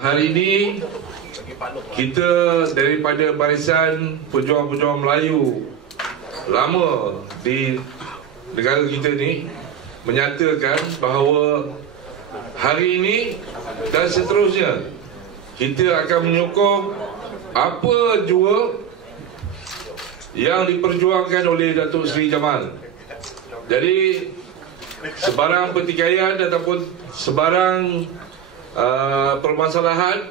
Hari ini kita daripada Barisan Pejuang-Pejuang Melayu lama di negara kita ni menyatakan bahawa hari ini dan seterusnya kita akan menyokong apa jua yang diperjuangkan oleh Datuk Seri Jamal. Jadi sebarang pertikaian ataupun sebarang permasalahan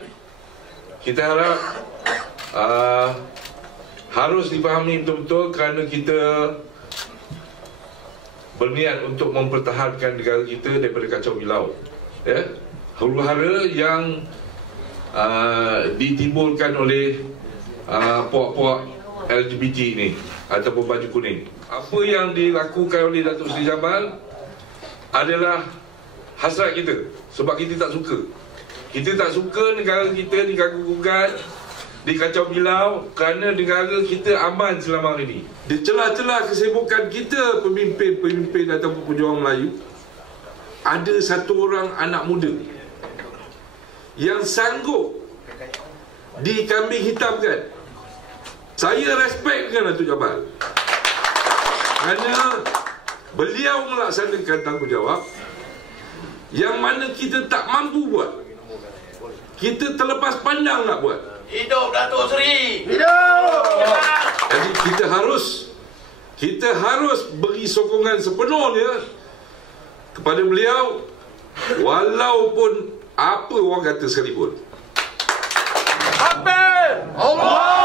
kita harap harus dipahami betul-betul kerana kita berniat untuk mempertahankan negara kita daripada kacau bilau, ya, huru-hara yang ditimbulkan oleh puak-puak LGBT ini ataupun baju kuning. Apa yang dilakukan oleh Datuk Seri Jamal adalah hasrat kita, sebab kita tak suka. Kita tak suka negara kita diganggu-gugat, dikacau bilau kerana negara kita aman selama hari ini. Di celah-celah kesibukan kita pemimpin-pemimpin ataupun pejuang Melayu, ada satu orang anak muda yang sanggup dikambing hitamkan. Saya respect dengan Datuk Jamal kerana beliau melaksanakan tanggungjawab yang mana kita tak mampu buat, kita terlepas pandang nak buat. Hidup Datuk Seri! Hidup! Jadi kita harus beri sokongan sepenuhnya kepada beliau, walaupun apa orang kata sekalipun. Takbir! Allah!